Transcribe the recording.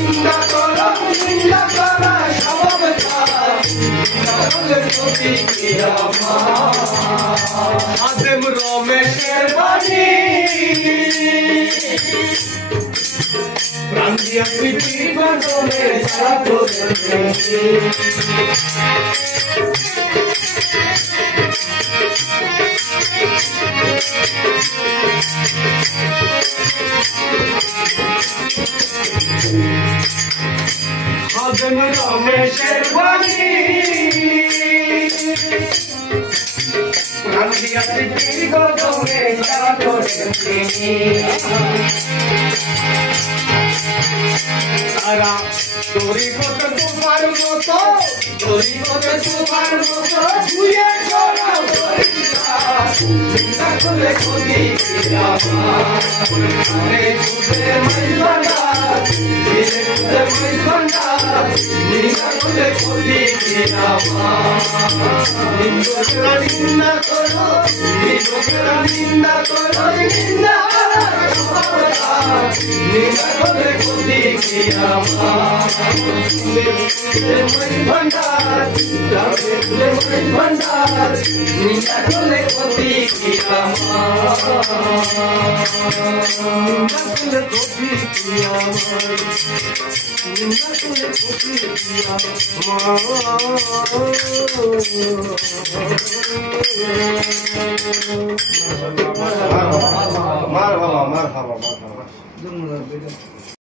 নিন্দা করো নিন্দা করা স্বভাব তার করলে ক্ষতি কি আমার আদেম রমেশের বাণী প্রাণ দিয়া পৃথিবী গঠনে সারা আদেম রমেশের বাণী প্রাণ দিয়া পৃথিবী গঠনে সারা তারা তোরি কত তোমার মতো তোরি কত তোমার মতো ছুঁয়ে করা চিন্তা করলে ক্ষতি আরে ছুটে মাইজবান্ডা ধীরে ছুটে মাইজবান্ডা নিন্দা করলে ক্ষতি নিন্দুকেরা নিন্দা করো নিন্দুকেরা নিন্দা করো নিন্দা নিন্দা করলে ক্ষতি কি ভান্ডার ভান্ডার নিন্দা করলে ক্ষতি কি নিন্দা করলে ক্ষতি কি নিন্দা করলে ক্ষতি কি মার বাবা